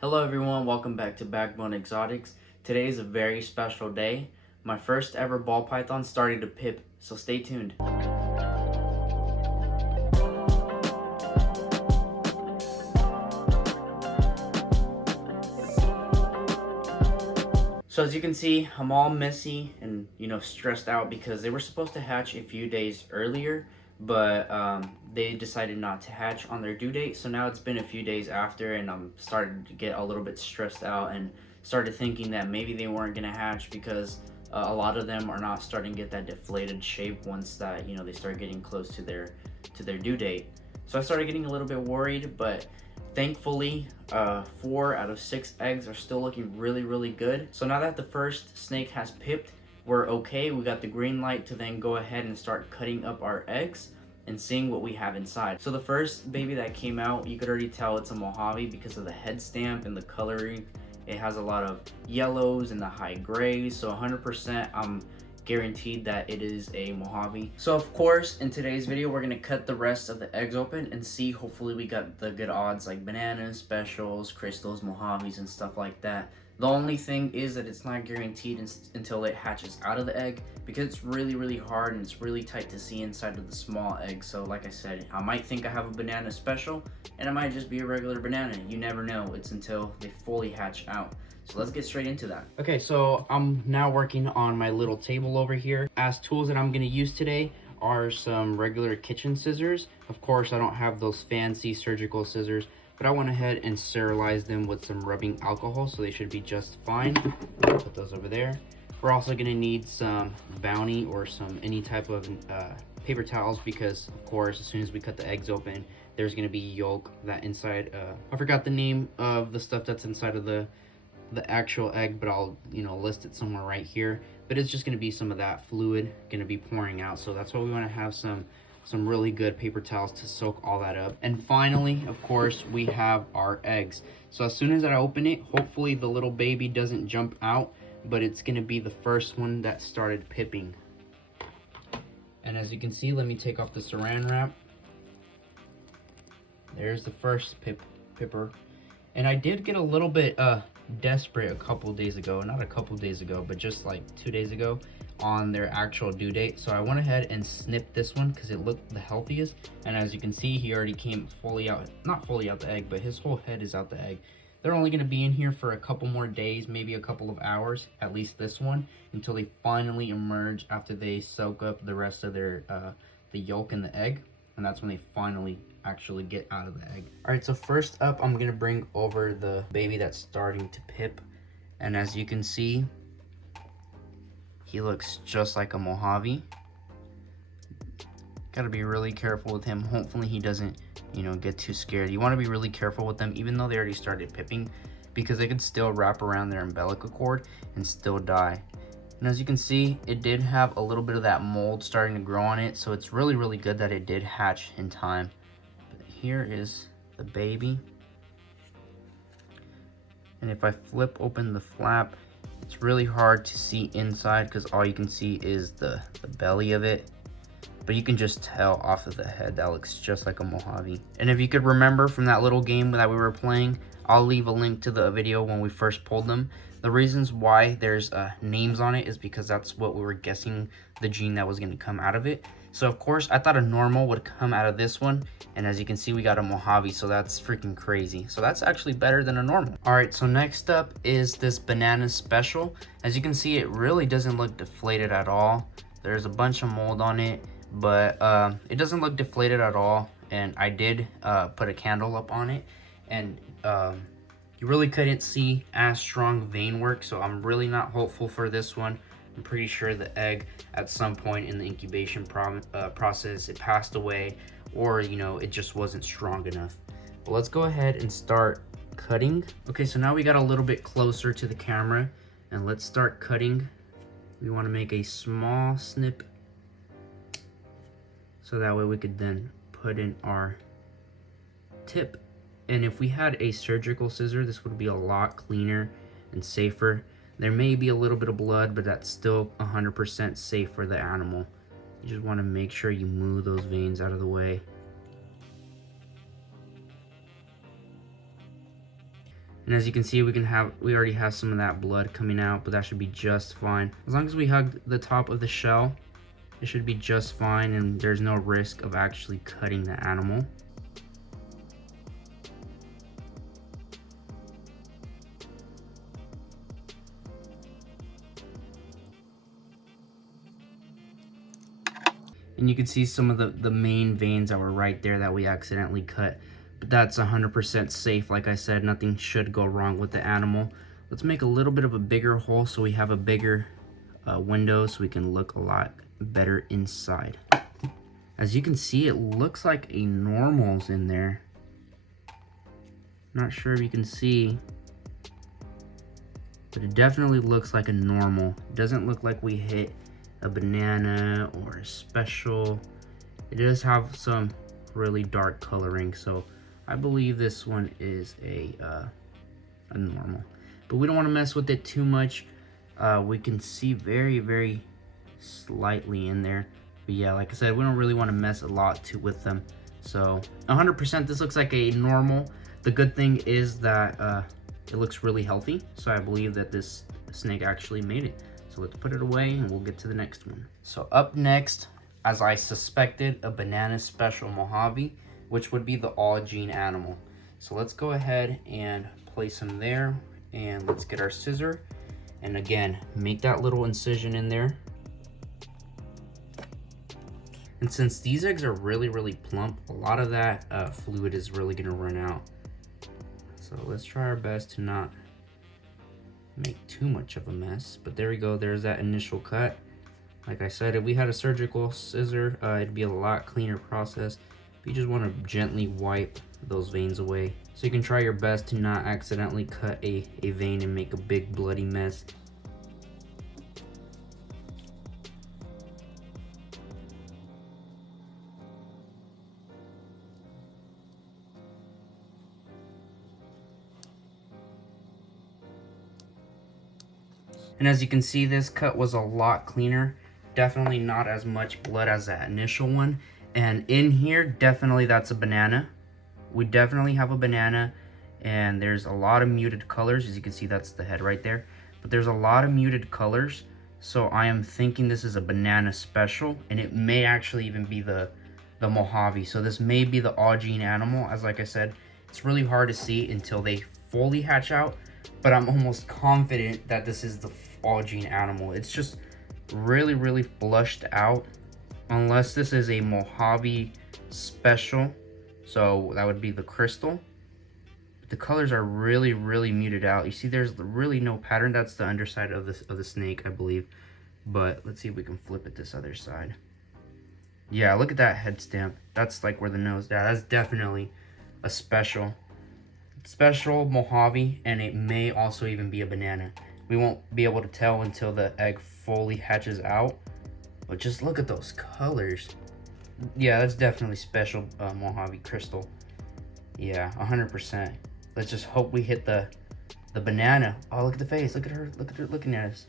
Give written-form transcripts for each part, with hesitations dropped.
Hello everyone, welcome back to Backbone Exotics. Today is a very special day. My first ever ball python started to pip, so stay tuned. So as you can see, I'm all messy and stressed out because they were supposed to hatch a few days earlier, but they decided not to hatch on their due date. So now it's been a few days after, and I'm starting to get a little bit stressed out and started thinking that maybe they weren't gonna hatch because a lot of them are not starting to get that deflated shape once that they start getting close to their due date. So I started getting a little bit worried, but thankfully, 4 out of 6 eggs are still looking really good. So now that the first snake has pipped, we're okay. We got the green light to then go ahead and start cutting up our eggs and seeing what we have inside. So the first baby that came out, you could already tell it's a Mojave because of the head stamp and the coloring. It has a lot of yellows and the high grays, so 100% I'm guaranteed that it is a Mojave. So of course, in today's video, we're gonna cut the rest of the eggs open and see, hopefully we got the good odds like bananas, specials, crystals, Mojaves, and stuff like that. The only thing is that it's not guaranteed until it hatches out of the egg, because it's really hard and it's really tight to see inside of the small egg. So like I said, I might think I have a banana special and it might just be a regular banana. You never know. It's until they fully hatch out. So let's get straight into that. Okay, so I'm now working on my little table over here. As tools that I'm gonna use today are some regular kitchen scissors. Of course, I don't have those fancy surgical scissors, but I went ahead and sterilized them with some rubbing alcohol, so they should be just fine. Put those over there. We're also gonna need some Bounty or any type of paper towels, because of course, as soon as we cut the eggs open, there's gonna be yolk that inside. I forgot the name of the stuff that's inside of the actual egg, but I'll list it somewhere right here. But it's just going to be some of that fluid going to be pouring out, so that's why we want to have some really good paper towels to soak all that up. And finally, of course, we have our eggs. So as soon as I open it, hopefully the little baby doesn't jump out, but it's going to be the first one that started pipping. And as you can see, let me take off the saran wrap. There's the first pipper. And I did get a little bit desperate a couple days ago, not a couple days ago, but just like 2 days ago on their actual due date. So I went ahead and snipped this one because it looked the healthiest. And as you can see, he already came fully out, not fully out the egg, but his whole head is out the egg. They're only going to be in here for a couple more days, maybe a couple of hours, at least this one, until they finally emerge after they soak up the rest of their the yolk in the egg. And that's when they finally actually get out of the egg. All right, so first up, I'm gonna bring over the baby that's starting to pip. And as you can see, he looks just like a Mojave. Gotta be really careful with him. Hopefully he doesn't, get too scared. You wanna be really careful with them, even though they already started pipping, because they could still wrap around their umbilical cord and still die. And as you can see, it did have a little bit of that mold starting to grow on it, so it's really good that it did hatch in time. But here is the baby. And if I flip open the flap, it's really hard to see inside because all you can see is the belly of it. But you can just tell off of the head that looks just like a Mojave. And if you could remember from that little game that we were playing, I'll leave a link to the video when we first pulled them. The reasons why there's names on it is because that's what we were guessing the gene that was going to come out of it. So of course I thought a normal would come out of this one, and as you can see we got a Mojave, so that's freaking crazy. So that's actually better than a normal. Alright, so next up is this banana special. As you can see, it really doesn't look deflated at all. There's a bunch of mold on it, but it doesn't look deflated at all. And I did put a candle up on it, and you really couldn't see as strong vein work, so I'm really not hopeful for this one. I'm pretty sure the egg at some point in the incubation process, it passed away, or it just wasn't strong enough. But let's go ahead and start cutting. Okay, so now we got a little bit closer to the camera, and let's start cutting. We want to make a small snip, so that way we could then put in our tip. And if we had a surgical scissor, this would be a lot cleaner and safer. There may be a little bit of blood, but that's still 100% safe for the animal. You just want to make sure you move those veins out of the way. And as you can see, we already have some of that blood coming out, but that should be just fine. As long as we hug the top of the shell, it should be just fine, and there's no risk of actually cutting the animal. And you can see some of the main veins that were right there that we accidentally cut. But that's 100% safe. Like I said, nothing should go wrong with the animal. Let's make a little bit of a bigger hole so we have a bigger window so we can look a lot better inside. As you can see, it looks like a normal's in there. Not sure if you can see, but it definitely looks like a normal. It doesn't look like we hit a banana or a special. It does have some really dark coloring, so I believe this one is a normal. But we don't want to mess with it too much. We can see very slightly in there, but yeah, like I said, we don't really want to mess a lot with them. So 100% this looks like a normal. The good thing is that it looks really healthy, so I believe that this snake actually made it. So let's put it away and we'll get to the next one. So up next, as I suspected, a banana special Mojave, which would be the all gene animal. So let's go ahead and place him there, and let's get our scissor, and again, make that little incision in there. And since these eggs are really plump, a lot of that fluid is really gonna run out. So let's try our best to not make too much of a mess. But there we go, there's that initial cut. Like I said, if we had a surgical scissor, it'd be a lot cleaner process. But you just want to gently wipe those veins away. So you can try your best to not accidentally cut a vein and make a big bloody mess. And as you can see, this cut was a lot cleaner. Definitely not as much blood as that initial one. And in here, definitely that's a banana. We definitely have a banana, and there's a lot of muted colors. As you can see, that's the head right there. But there's a lot of muted colors. So I am thinking this is a banana special, and it may actually even be the Mojave. So this may be the all gene animal. As like I said, it's really hard to see until they fully hatch out. But I'm almost confident that this is the all gene animal. It's just really flushed out, unless this is a Mojave special, so that would be the crystal. But the colors are really muted out. You see there's really no pattern. That's the underside of the snake, I believe. But let's see if we can flip it this other side. Yeah, look at that head stamp. That's like where the nose, yeah, that's definitely a special Mojave, and it may also even be a banana. We won't be able to tell until the egg fully hatches out, but just look at those colors. Yeah, that's definitely special Mojave crystal. Yeah, 100%. Let's just hope we hit the banana. Oh, look at the face. Look at her looking at us.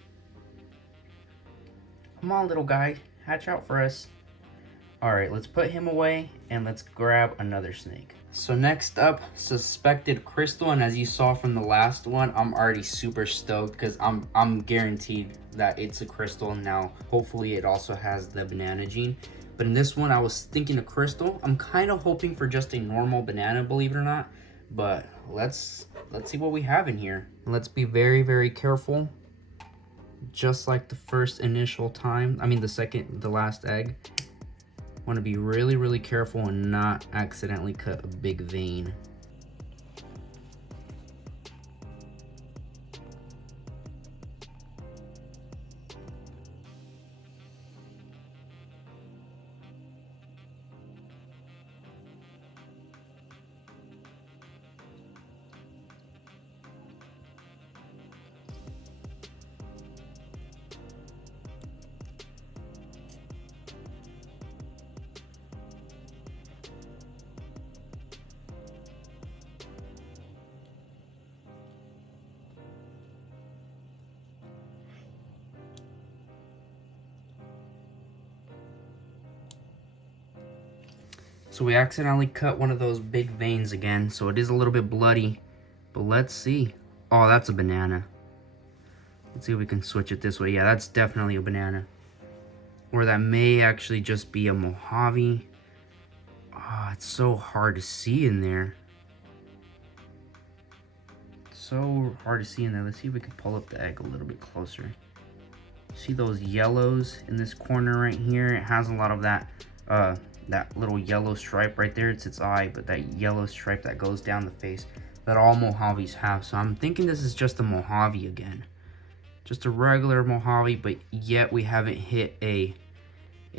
Come on, little guy, hatch out for us. All right, let's put him away and let's grab another snake. So next up, suspected crystal, and as you saw from the last one, I'm already super stoked because I'm guaranteed that it's a crystal. Now hopefully it also has the banana gene, but in this one I was thinking a crystal. I'm kind of hoping for just a normal banana, believe it or not, but let's see what we have in here. Let's be very careful, just like the first initial time, I mean the last egg. Want to be really careful and not accidentally cut a big vein. So we accidentally cut one of those big veins again, so it is a little bit bloody, but let's see. Oh, that's a banana. Let's see if we can switch it this way. Yeah, that's definitely a banana. Or that may actually just be a Mojave. Oh, it's so hard to see in there. So hard to see in there. Let's see if we can pull up the egg a little bit closer. See those yellows in this corner right here? It has a lot of that that little yellow stripe right there. It's its eye, but that yellow stripe that goes down the face that all Mojaves have. So I'm thinking this is just a Mojave again. Just a regular Mojave, but yet we haven't hit a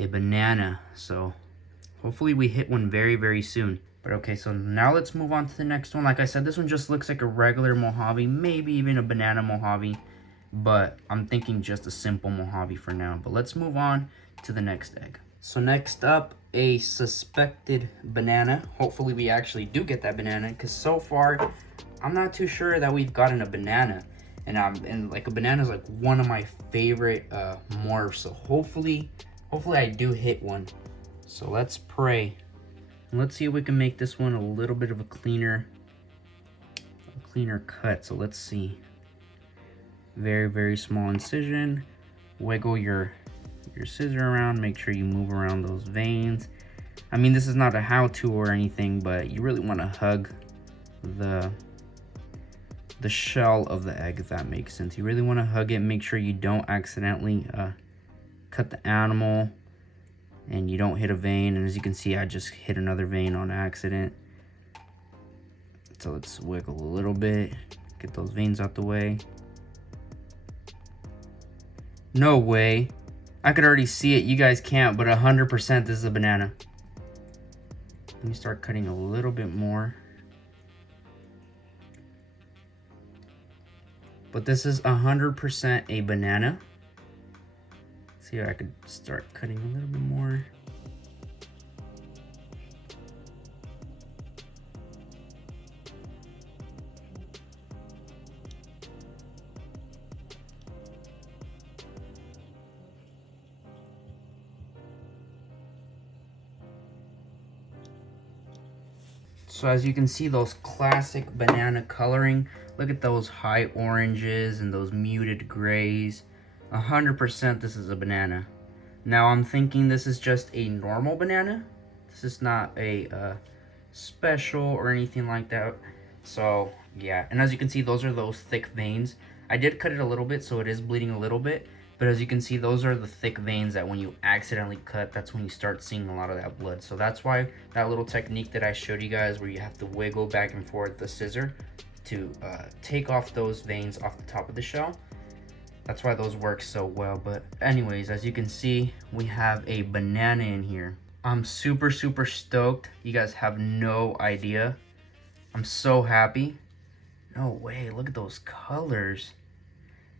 banana. So hopefully we hit one very, very soon. But okay, so now let's move on to the next one. Like I said, this one just looks like a regular Mojave, maybe even a banana Mojave. But I'm thinking just a simple Mojave for now. But let's move on to the next egg. So next up, a suspected banana. Hopefully we actually do get that banana, because so far I'm not too sure that we've gotten a banana. And like a banana is like one of my favorite morphs. So hopefully I do hit one. So let's pray. And let's see if we can make this one a little bit of a cleaner cut. So let's see. Very, very small incision. Wiggle your scissor around. Make sure you move around those veins. I mean, this is not a how-to or anything, but you really want to hug the shell of the egg, if that makes sense. You really want to hug it. Make sure you don't accidentally cut the animal and you don't hit a vein. And as you can see, I just hit another vein on accident. So let's wiggle a little bit, get those veins out the way. No way. I could already see it. You guys can't, but 100% this is a banana. Let me start cutting a little bit more. But this is 100% a banana. See if I could start cutting a little bit more. So as you can see, those classic banana coloring, look at those high oranges and those muted grays. 100% this is a banana. Now I'm thinking this is just a normal banana. This is not a special or anything like that. So yeah, and as you can see, those are those thick veins. I did cut it a little bit, so it is bleeding a little bit. But as you can see, those are the thick veins that when you accidentally cut, that's when you start seeing a lot of that blood. So that's why that little technique that I showed you guys, where you have to wiggle back and forth the scissor to take off those veins off the top of the shell. That's why those work so well. But anyways, as you can see, we have a banana in here. I'm super, super stoked. You guys have no idea. I'm so happy. No way, look at those colors.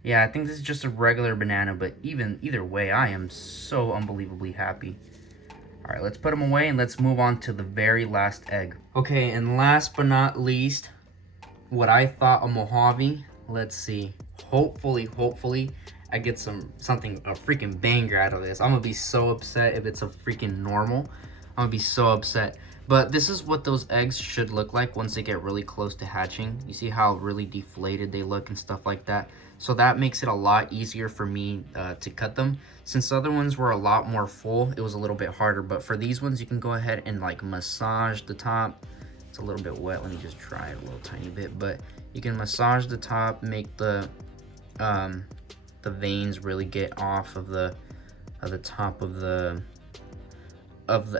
Yeah, I think this is just a regular banana, but either way, I am so unbelievably happy. All right, let's put them away and let's move on to the very last egg. Okay, and last but not least, what I thought a Mojave. Let's see. Hopefully, I get a freaking banger out of this. I'm gonna be so upset if it's a freaking normal. I'm gonna be so upset. But this is what those eggs should look like once they get really close to hatching. You see how really deflated they look and stuff like that. So that makes it a lot easier for me to cut them. Since the other ones were a lot more full, it was a little bit harder. But for these ones, you can go ahead and like massage the top. It's a little bit wet. Let me just try it a little tiny bit. But you can massage the top, make the veins really get off of the top of the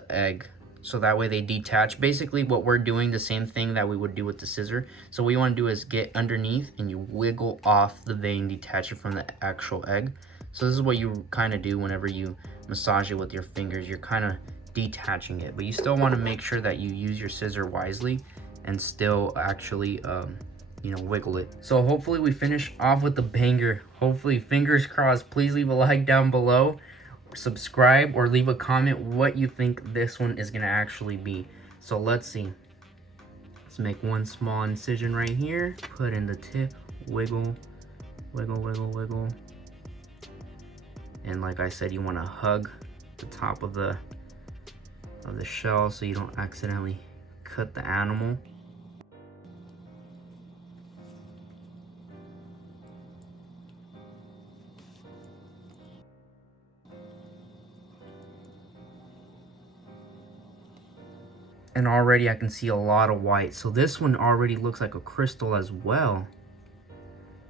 egg. So that way they detach. Basically what we're doing, the same thing that we would do with the scissor. So what you want to do is get underneath and you wiggle off the vein, detach it from the actual egg. So this is what you kind of do whenever you massage it with your fingers. You're kind of detaching it, but you still want to make sure that you use your scissor wisely and still actually wiggle it. So hopefully we finish off with the banger. Hopefully, fingers crossed. Please leave a like down below, subscribe, or leave a comment what you think this one is gonna actually be. So let's see. Let's make one small incision right here, put in the tip, wiggle, wiggle, wiggle, wiggle. And like I said, you want to hug the top of the shell so you don't accidentally cut the animal. And already I can see a lot of white. So this one already looks like a crystal as well.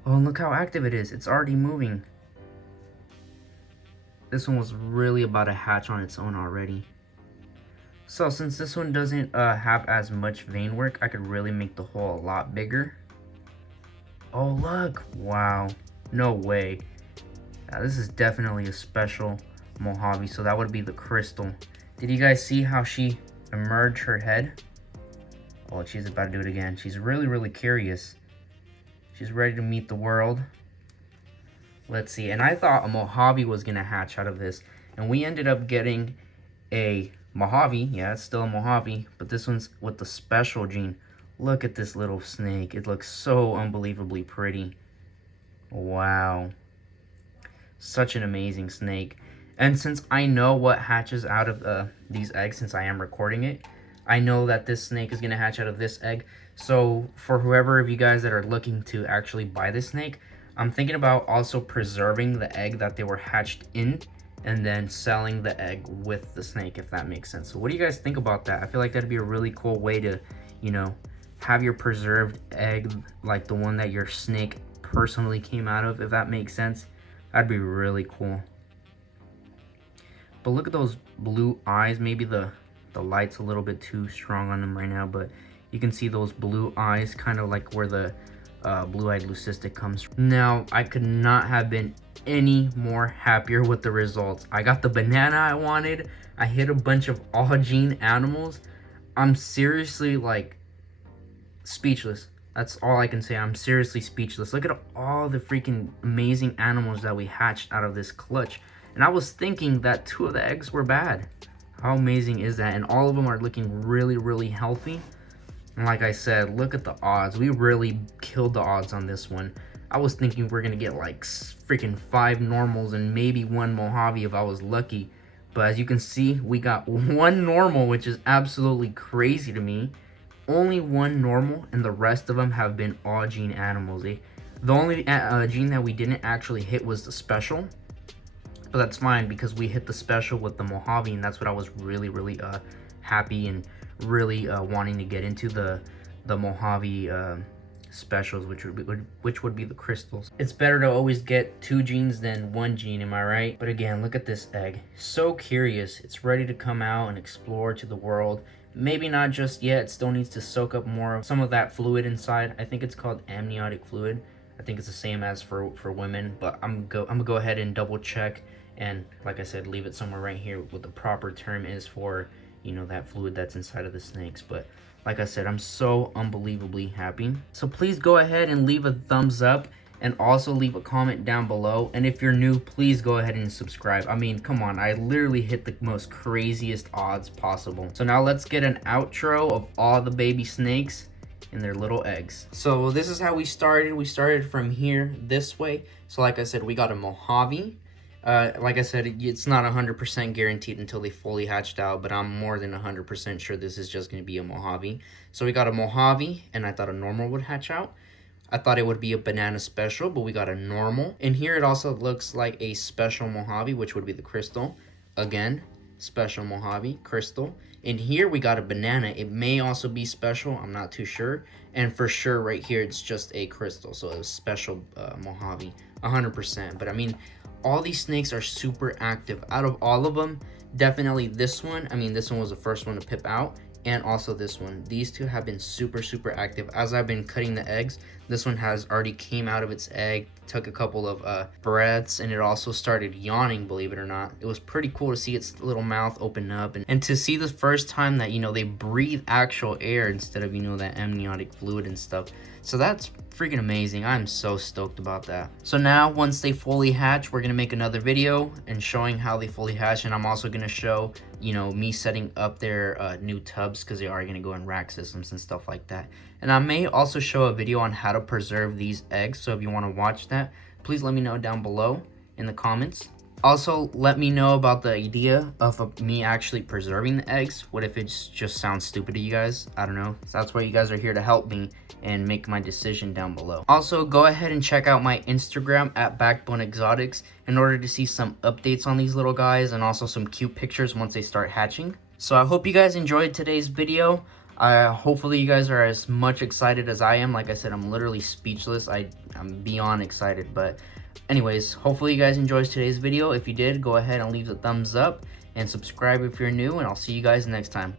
Oh, and look how active it is. It's already moving. This one was really about to hatch on its own already. So since this one doesn't have as much vein work, I could really make the hole a lot bigger. Oh, look. Wow. No way. This is definitely a special Mojave. So that would be the crystal. Did you guys see how she emerged her head? Oh, she's about to do it again. She's really, really curious. She's ready to meet the world. Let's see. And I thought a Mojave was going to hatch out of this. And we ended up getting a Mojave. Yeah, it's still a Mojave. But this one's with the special gene. Look at this little snake. It looks so unbelievably pretty. Wow. Such an amazing snake. And since I know what hatches out of these eggs, since I am recording it, I know that this snake is going to hatch out of this egg. So for whoever of you guys that are looking to actually buy this snake, I'm thinking about also preserving the egg that they were hatched in and then selling the egg with the snake, if that makes sense. So what do you guys think about that? I feel like that'd be a really cool way to, you know, have your preserved egg like the one that your snake personally came out of, if that makes sense. That'd be really cool. But look at those blue eyes. Maybe the light's a little bit too strong on them right now, but you can see those blue eyes, kind of like where the blue-eyed leucistic comes from. Now, I could not have been any more happier with the results. I got the banana I wanted. I hit a bunch of all gene animals. I'm seriously like speechless. That's all I can say. I'm seriously speechless. Look at all the freaking amazing animals that we hatched out of this clutch. And I was thinking that 2 of the eggs were bad. How amazing is that? And all of them are looking really, really healthy. And like I said, look at the odds. We really killed the odds on this one. I was thinking we're going to get like freaking 5 normals and maybe 1 Mojave if I was lucky. But as you can see, we got 1 normal, which is absolutely crazy to me. Only 1 normal, and the rest of them have been all gene animals. The only gene that we didn't actually hit was the special. But that's fine because we hit the special with the Mojave, and that's what I was really, really happy and really wanting to get into, the Mojave specials, which would be the crystals. It's better to always get 2 genes than 1 gene, am I right? But again, look at this egg. So curious. It's ready to come out and explore to the world. Maybe not just yet. It still needs to soak up more of some of that fluid inside. I think it's called amniotic fluid. I think it's the same as for women, but I'm gonna go ahead and double check, and like I said, leave it somewhere right here what the proper term is for, you know, that fluid that's inside of the snakes. But like I said, I'm so unbelievably happy. So please go ahead and leave a thumbs up and also leave a comment down below. And if you're new, please go ahead and subscribe. I mean, come on, I literally hit the most craziest odds possible. So now let's get an outro of all the baby snakes and their little eggs. So this is how we started. We started from here this way. So like I said, we got a Mojave. Like I said, it's not 100% guaranteed until they fully hatched out, but I'm more than 100% sure this is just going to be a Mojave. So we got a Mojave, and I thought a normal would hatch out. I thought it would be a banana special, but we got a normal. And here it also looks like a special Mojave, which would be the crystal. Again, special Mojave, crystal. And here we got a banana. It may also be special, I'm not too sure. And for sure right here, it's just a crystal. So a special Mojave, 100%. But I mean, all these snakes are super active. Out of all of them, definitely this one. I mean, this one was the first one to pip out. And also this one. These 2 have been super, super active. As I've been cutting the eggs, this one has already came out of its egg, took a couple of breaths, and it also started yawning, believe it or not. It was pretty cool to see its little mouth open up and to see the first time that, you know, they breathe actual air instead of, you know, that amniotic fluid and stuff. So that's freaking amazing. I'm so stoked about that. So now once they fully hatch, we're gonna make another video and showing how they fully hatch, and I'm also gonna show, you know, me setting up their new tubs, because they are gonna go in rack systems and stuff like that. And I may also show a video on how to preserve these eggs, so if you want to watch that, please let me know down below in the comments. Also, let me know about the idea of me actually preserving the eggs. What if it just sounds stupid to you guys? I don't know. So that's why you guys are here to help me and make my decision down below. Also, go ahead and check out my Instagram at Backbone Exotics in order to see some updates on these little guys and also some cute pictures once they start hatching. So I hope you guys enjoyed today's video. Hopefully you guys are as much excited as I am. Like I said, I'm literally speechless. I'm beyond excited. But anyways, hopefully you guys enjoyed today's video. If you did, go ahead and leave a thumbs up and subscribe if you're new, and I'll see you guys next time.